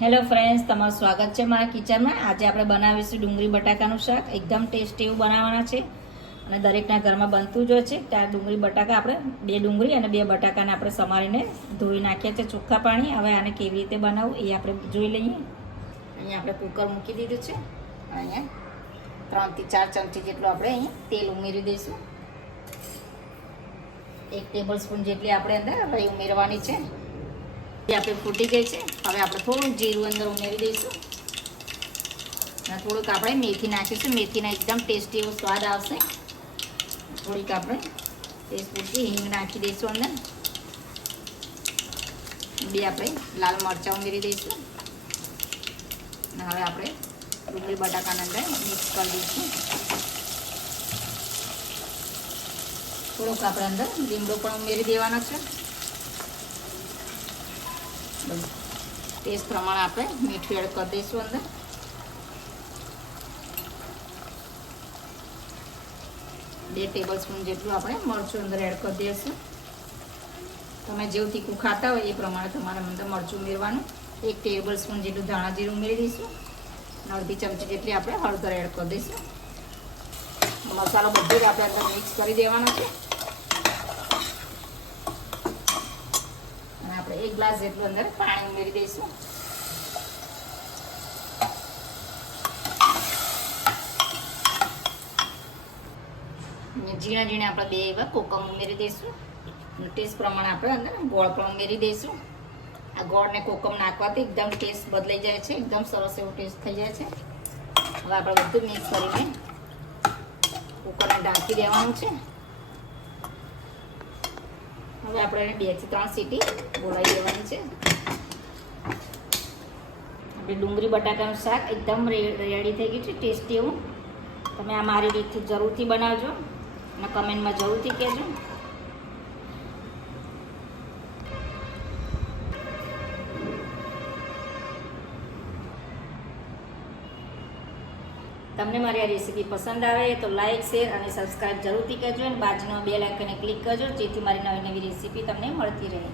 Hello friends તમારું સ્વાગત છે મારા કિચનમાં. આજે આપણે બનાવીશું ડુંગળી બટાકાનું શાક. એકદમ ટેસ્ટી એવું બનાવવાના છે અને દરેકના ઘરમાં બનતું જ હોય છે. ત્યાં ડુંગળી બટાકા આપણે બે ડુંગળી અને બે બટાકાને આપણે સમારીને ધોઈ નાખ્યા છે ચોખ્ખા પાણી. હવે આને કેવી રીતે બનાવવું એ આપણે જોઈ લઈએ. અહીંયા આપણે કુકર મૂકી દીધું છે. અહીંયા ત્રણથી ચાર ચમચી જેટલું આપણે અહીંયા તેલ ઉમેરી દઈશું. એક ટેબલ સ્પૂન જેટલી આપણે અંદર રાઈ ઉમેરવાની છે. આપણે ફૂટી ગઈ છે. હવે આપણે થોડું જીરું અંદર ઉમેરી દઈશું. અને થોડુંક આપણે મેથી નાખીશું. મેથીના એકદમ ટેસ્ટી એવો સ્વાદ આવશે. થોડીક આપણે ટેસ્ટ પૂરતી હિંગ નાખી દઈશું અંદર. બે આપણે લાલ મરચાં ઉમેરી દઈશું. અને હવે આપણે ડુંગળી બટાકાના અંદર મિક્સ કરી દઈશું. થોડુંક આપણે અંદર લીમડો પણ ઉમેરી દેવાનો છે. ટેસ્ટ પ્રમાણે આપણે મીઠું એડ કરી દઈશું અંદર. બે ટેબલ સ્પૂન જેટલું આપણે મરચું અંદર એડ કરી દઈશું. તમે જેવું તીખું ખાતા હોય એ પ્રમાણે તમારે અંદર મરચું ઉમેરવાનું. એક ટેબલ સ્પૂન જેટલું ધાણા જીરું ઉમેરી દઈશું. અડધી ચમચી જેટલી આપણે હળદર એડ કરી દઈશું. મસાલો બધું જ આપણે અંદર મિક્સ કરી દેવાનો છે અને આપણે એક ગ્લાસ જેટલું અંદર પાણી ઉમેરી દઈશું. ઝીણા ઝીણા આપણે બે એવા કોકમ ઉમેરી દઈશું. ટેસ્ટ પ્રમાણે આપણે અંદર ગોળ પણ ઉમેરી દઈશું. આ ગોળને કોકમ નાખવાથી એકદમ ટેસ્ટ બદલાઈ જાય છે. એકદમ સરસ એવો ટેસ્ટ થઈ જાય છે. હવે આપણે બધું મિક્સ કરીને કુકરને ઢાંકી દેવાનું છે. હવે આપણે એને બેથી ત્રણ સીટી બોલાવી દેવાની છે. આપણે ડુંગળી, બટાકાનું શાક એકદમ રેડી થઈ ગયું છે, ટેસ્ટી એવું. તમે આ મારી રીતથી જરૂરથી બનાવજો અને કમેન્ટમાં જરૂરથી કહેજો. તમને મારી આ રેસીપી પસંદ આવે તો લાઇક શેર અને સબસ્ક્રાઈબ જરૂરથી કરજો અને બાજુનો બે લાઇકને ક્લિક કરજો જેથી મારી નવી નવી રેસીપી તમને મળતી રહે.